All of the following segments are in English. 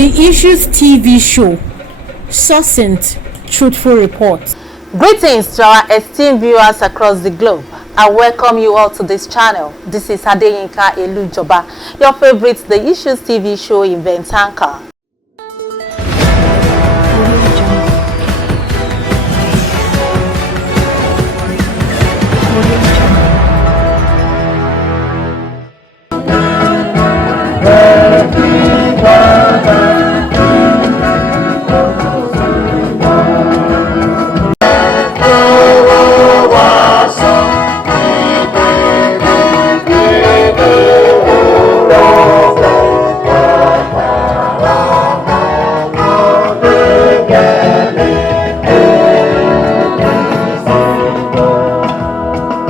The Issues TV show, succinct, truthful reports. Greetings to our esteemed viewers across the globe. I welcome you all to this channel. This is Adeyinka Elujoba, your favorite The Issues TV show event anchor.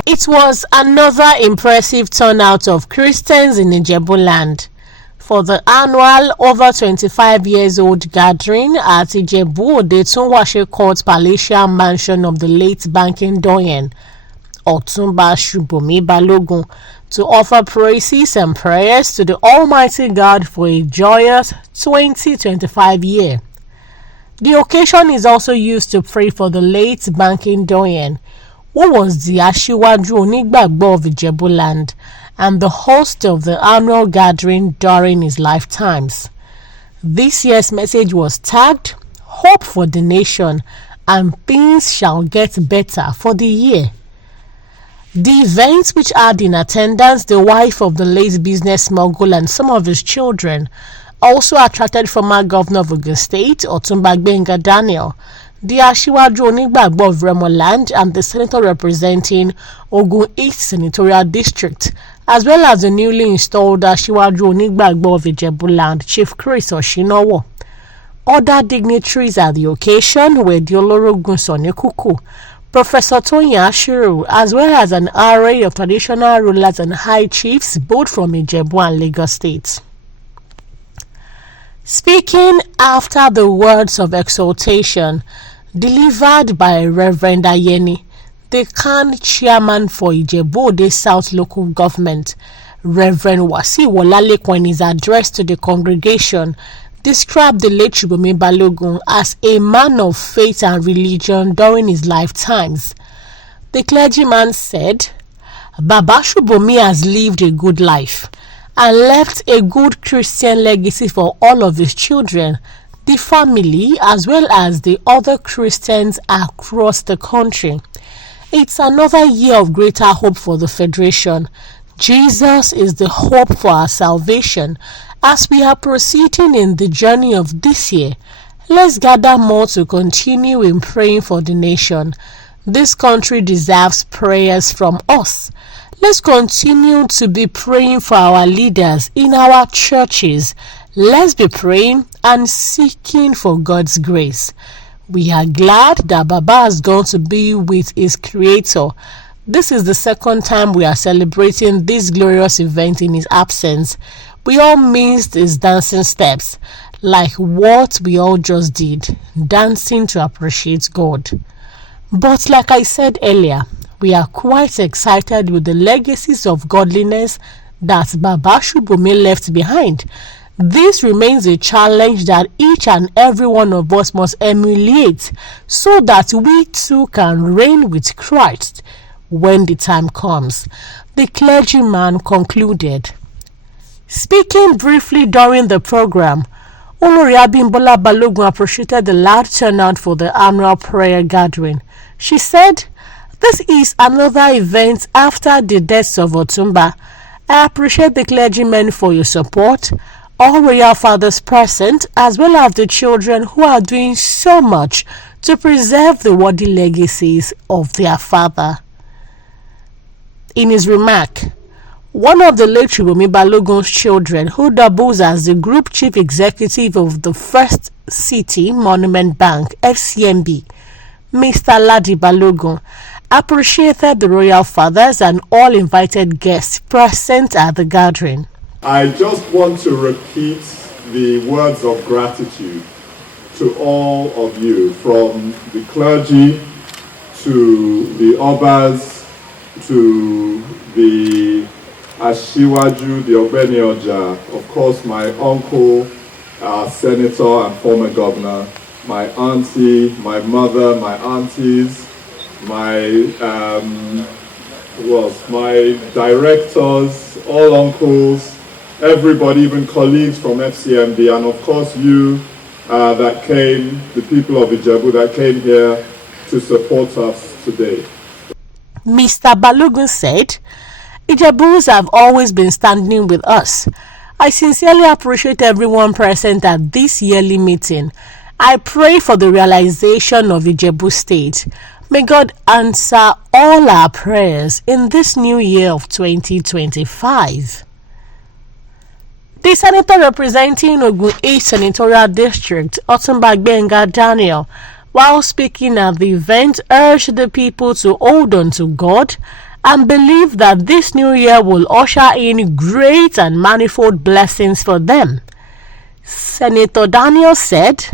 It was another impressive turnout of Christians in Ijebu land for the annual over 25 years old gathering at Ijebu, the Tunwashe Court palatial mansion of the late banking doyen Otunba Subomi Balogun, to offer praises and prayers to the Almighty God for a joyous 2025 year. The occasion is also used to pray for the late banking doyen, who was the Asiwaju Onigbagbo of Ijebu land and the host of the annual gathering during his lifetimes. This year's message was tagged "Hope for the Nation" and "Things shall get better for the year." The event, which had in attendance the wife of the late business mogul and some of his children, also attracted former governor of Ogun State, Otunba Gbenga Daniel, the Asiwaju Onigbagbo of Remo land, and the senator representing Ogun East Senatorial District, as well as the newly installed Asiwaju Onigbagbo of Ijebu land, Chief Chris Oshinowo. Other dignitaries at the occasion were the Olorogun Sonikuku, Professor Toyin Ashiru, as well as an array of traditional rulers and high chiefs, both from Ijebu and Lagos states. Speaking after the words of exhortation delivered by Reverend Ayeni, the CAN chairman for Ijebu South local government, Reverend Wasiu Olalekun, in his address to the congregation, described the late Subomi Balogun as a man of faith and religion during his lifetimes. The clergyman said, "Baba Subomi has lived a good life and left a good Christian legacy for all of his children, the family, as well as the other Christians across the country. It's another year of greater hope for the Federation. Jesus is the hope for our salvation. As we are proceeding in the journey of this year, let's gather more to continue in praying for the nation. This country deserves prayers from us. Let's continue to be praying for our leaders in our churches. Let's be praying and seeking for God's grace. We are glad that Baba has gone to be with his Creator. This is the second time we are celebrating this glorious event in his absence. We all missed his dancing steps, like what we all just did, dancing to appreciate God. But like I said earlier, we are quite excited with the legacies of godliness that Baba Subomi left behind. This remains a challenge that each and every one of us must emulate so that we too can reign with Christ when the time comes," the clergyman concluded. Speaking briefly during the program, Olori Abimbola Balogun appreciated the large turnout for the annual prayer gathering. She said, "This is another event after the deaths of Otumba. I appreciate the clergymen for your support, all royal fathers present, as well as the children who are doing so much to preserve the worthy legacies of their father." In his remark, one of the late Subomi Balogun's children, who doubles as the group chief executive of the First City Monument Bank, FCMB, Mr. Ladi Balogun, appreciated the royal fathers and all invited guests present at the gathering. I just want to repeat the words of gratitude to all of you, from the clergy to the obas to the Ashiwaju, the Ogbeni Oja, of course my uncle our senator and former governor, my auntie, my mother, my aunties, my my directors, all uncles, everybody, even colleagues from FCMB, and of course you that came, the people of Ijebu that came here to support us today. Mr. Balogun said, Ijebus have always been standing with us. I sincerely appreciate everyone present at this yearly meeting. I pray for the realization of Ijebu State. May God answer all our prayers in this new year of 2025. The senator representing Ogun East Senatorial District, Otunba Gbenga Daniel, while speaking at the event, urged the people to hold on to God and believe that this new year will usher in great and manifold blessings for them. Senator Daniel said,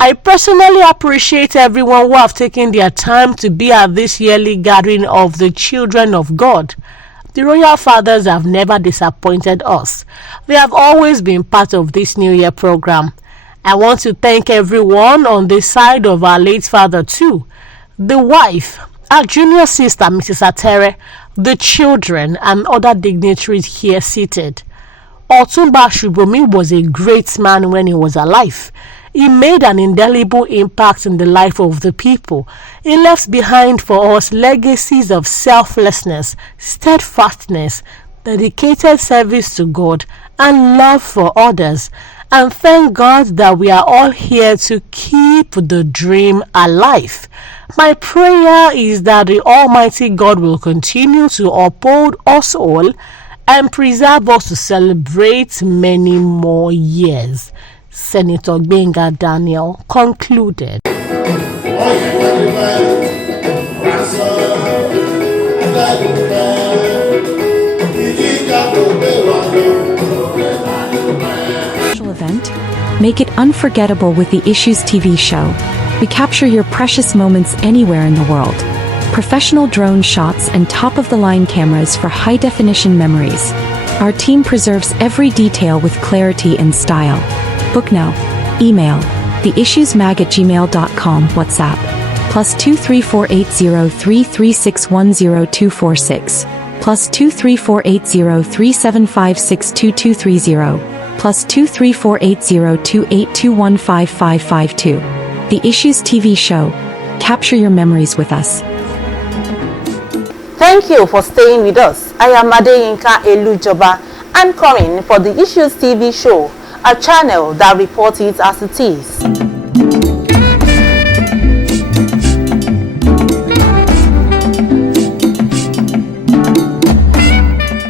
I personally appreciate everyone who have taken their time to be at this yearly gathering of the children of God. The royal fathers have never disappointed us. They have always been part of this New Year program. I want to thank everyone on the side of our late father too. The wife, our junior sister Mrs. Atere, the children and other dignitaries here seated. Otunba Subomi was a great man when he was alive. He made an indelible impact in the life of the people. He left behind for us legacies of selflessness, steadfastness, dedicated service to God, and love for others. And thank God that we are all here to keep the dream alive. My prayer is that the Almighty God will continue to uphold us all and preserve us to celebrate many more years. Senator Gbenga Daniel concluded. Event, make it unforgettable with the Issues TV show. We capture your precious moments anywhere in the world. Professional drone shots and top-of-the-line cameras for high-definition memories. Our team preserves every detail with clarity and style. Book now. Email theissuesmag@gmail.com. WhatsApp +2348033610246 +2348037562230 +2348028215552. The Issues TV show. Capture your memories with us. Thank you for staying with us. I am Adeyinka Elujoba, and coming for the Issues TV show, a channel that reports it as it is.